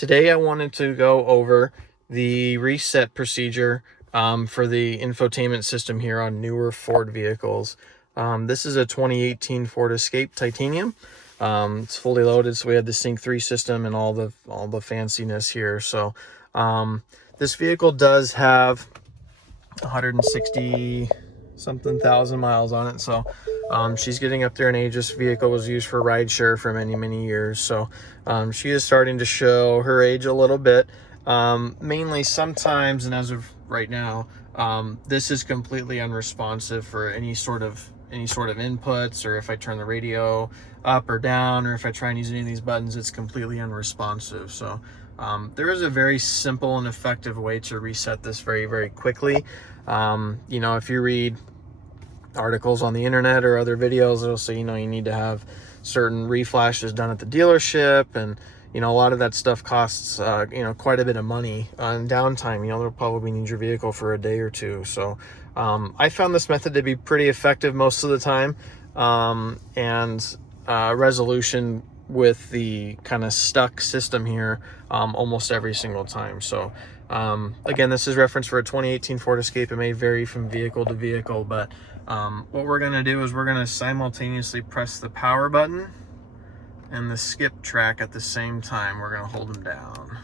Today I wanted to go over the reset procedure for the infotainment system here on newer Ford vehicles. This is a 2018 Ford Escape Titanium. It's fully loaded, so we have the Sync 3 system and all the fanciness here. So this vehicle does have 160 something thousand miles on it, so she's getting up there in age. This vehicle was used for rideshare for many years, so she is starting to show her age a little bit. Mainly sometimes, and as of right now, this is completely unresponsive for any sort of inputs, or if I turn the radio up or down, or if I try and use any of these buttons, it's completely unresponsive. So there is a very simple and effective way to reset this very quickly. You know, if you read articles on the internet or other videos, it'll say, you know, you need to have certain reflashes done at the dealership, and you know, a lot of that stuff costs you know, quite a bit of money on downtime. You know, they'll probably need your vehicle for a day or two. So I found this method to be pretty effective most of the time, and resolution with the kind of stuck system here almost every single time. So again, this is reference for a 2018 Ford Escape. It may vary from vehicle to vehicle, but what we're going to do is we're going to simultaneously press the power button and the skip track at the same time. We're going to hold them down.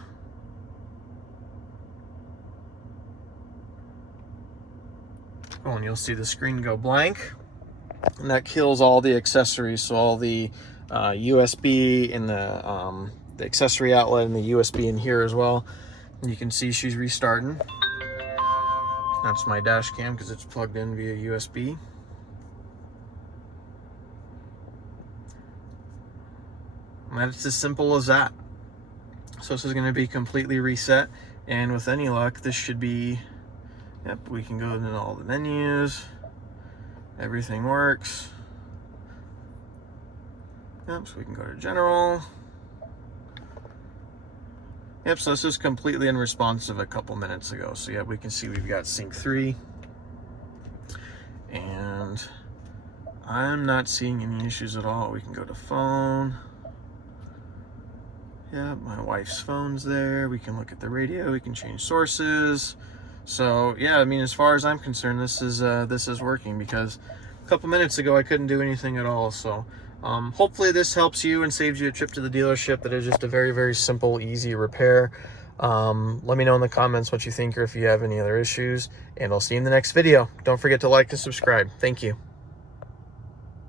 Oh, and you'll see the screen go blank, and that kills all the accessories. So all the USB in the accessory outlet, and the USB in here as well. And you can see she's restarting. That's my dash cam because it's plugged in via USB. And that's as simple as that. So this is going to be completely reset, and with any luck, this should be, yep, we can go into all the menus. Everything works. Yep, so we can go to general. Yep, so this is completely unresponsive a couple minutes ago. So yeah, we can see we've got Sync 3. And I'm not seeing any issues at all. We can go to phone. Yeah, my wife's phone's there. We can look at the radio. We can change sources. So yeah, I mean, as far as I'm concerned, this is working, because a couple minutes ago I couldn't do anything at all. So hopefully this helps you and saves you a trip to the dealership. That is just a very simple, easy repair. Let me know in the comments what you think, or if you have any other issues, and I'll see you in the next video. Don't forget to like and subscribe. Thank you.